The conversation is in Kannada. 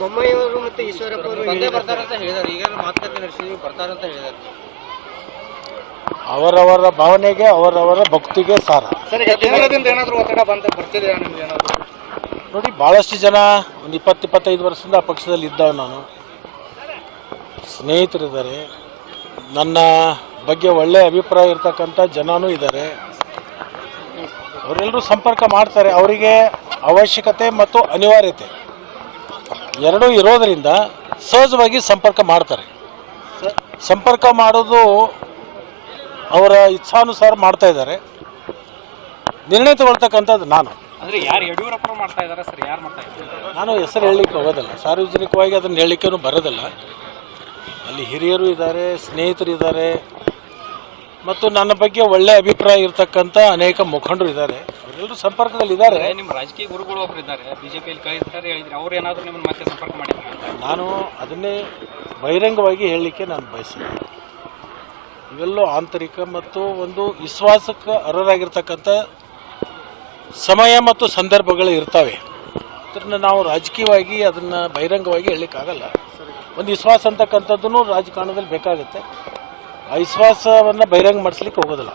ಬೊಮ್ಮಾಯಿಯವರು ಮತ್ತು ಈಶ್ವರಪ್ಪ ಅವರು ಬಂದೇ ಬರ್ತಾರಂತ ಹೇಳಿದಾರೆ. ಈಗ ಮಾತುಕತೆ ನಡೆಸಿ ಬರ್ತಾರಂತ ಹೇಳಿದಾರೆ. ಅವರವರ ಭಾವನೆಗೆ ಅವರವರ ಭಕ್ತಿಗೆ ಸಾರ. ಸರ್, ಈಗ ಕೇಂದ್ರದಿಂದ ಏನಾದರೂ ಒತ್ತಡ ಬರ್ತಿದೆ ನಿಮ್ಗೆ ಏನಾದರೂ? ನೋಡಿ, ಭಾಳಷ್ಟು ಜನ ಒಂದು 20-25 ವರ್ಷದಿಂದ ಆ ಪಕ್ಷದಲ್ಲಿ ಇದ್ದವ. ನಾನು ಸ್ನೇಹಿತರಿದ್ದಾರೆ, ನನ್ನ ಬಗ್ಗೆ ಒಳ್ಳೆಯ ಅಭಿಪ್ರಾಯ ಇರ್ತಕ್ಕಂಥ ಜನನೂ ಇದ್ದಾರೆ. ಅವರೆಲ್ಲರೂ ಸಂಪರ್ಕ ಮಾಡ್ತಾರೆ. ಅವರಿಗೆ ಅವಶ್ಯಕತೆ ಮತ್ತು ಅನಿವಾರ್ಯತೆ ಎರಡೂ ಇರೋದರಿಂದ ಸಹಜವಾಗಿ ಸಂಪರ್ಕ ಮಾಡ್ತಾರೆ. ಸಂಪರ್ಕ ಮಾಡೋದು ಅವರ ಇಚ್ಛಾನುಸಾರ ಮಾಡ್ತಾ ಇದ್ದಾರೆ. ನಿರ್ಣಯ ತಗೊಳ್ತಕ್ಕಂಥದ್ದು ನಾನು. ಅಂದರೆ ಯಾರು ಯಡಿಯೂರಪ್ಪ ಮಾಡ್ತಾ ಇದ್ದಾರೆ ಸರ್? ಯಾರು ಮಾಡ್ತಾ ಇದ್ದಾರೆ? ನಾನು ಹೆಸರು ಹೇಳಲಿಕ್ಕೆ ಹೋಗೋದಿಲ್ಲ, ಸಾರ್ವಜನಿಕವಾಗಿ ಅದನ್ನು ಹೇಳಲಿಕ್ಕೇನು ಬರೋದಿಲ್ಲ. ಅಲ್ಲಿ ಹಿರಿಯರು ಇದ್ದಾರೆ, ಸ್ನೇಹಿತರು ಇದ್ದಾರೆ, ಮತ್ತು ನನ್ನ ಬಗ್ಗೆ ಒಳ್ಳೆಯ ಅಭಿಪ್ರಾಯ ಇರತಕ್ಕಂಥ ಅನೇಕ ಮುಖಂಡರು ಇದ್ದಾರೆ. ಅವರೆಲ್ಲರೂ ಸಂಪರ್ಕದಲ್ಲಿ ಇದ್ದಾರೆ. ನಿಮ್ಮ ರಾಜಕೀಯ ಗುರುಗಳು ಒಬ್ಬರು ಇದ್ದಾರೆ, ಬಿಜೆಪಿಯಲ್ಲಿ ಕಳಿಸ್ತಾರೆ ಹೇಳಿದ್ರೆ, ಅವ್ರು ಏನಾದರೂ ನಿಮ್ಮನ್ನು ಮತ್ತೆ ಸಂಪರ್ಕ ಮಾಡಿದ್ದಾರೆ? ನಾನು ಅದನ್ನೇ ಬಹಿರಂಗವಾಗಿ ಹೇಳಲಿಕ್ಕೆ ನಾನು ಬಯಸಿದ್ದೆ. ಇವೆಲ್ಲೋ ಆಂತರಿಕ ಮತ್ತು ಒಂದು ವಿಶ್ವಾಸಕ್ಕೆ ಅರ್ಹರಾಗಿರ್ತಕ್ಕಂಥ ಸಮಯ ಮತ್ತು ಸಂದರ್ಭಗಳು ಇರ್ತವೆ. ಅದನ್ನು ನಾವು ರಾಜಕೀಯವಾಗಿ ಅದನ್ನು ಬಹಿರಂಗವಾಗಿ ಹೇಳಲಿಕ್ಕಾಗಲ್ಲ. ಒಂದು ವಿಶ್ವಾಸ ಅಂತಕ್ಕಂಥದ್ದನ್ನು ರಾಜಕಾರಣದಲ್ಲಿ ಬೇಕಾಗುತ್ತೆ. ಆ ವಿಶ್ವಾಸವನ್ನು ಬಹಿರಂಗ ಮಾಡಿಸ್ಲಿಕ್ಕೆ ಹೋಗೋದಿಲ್ಲ.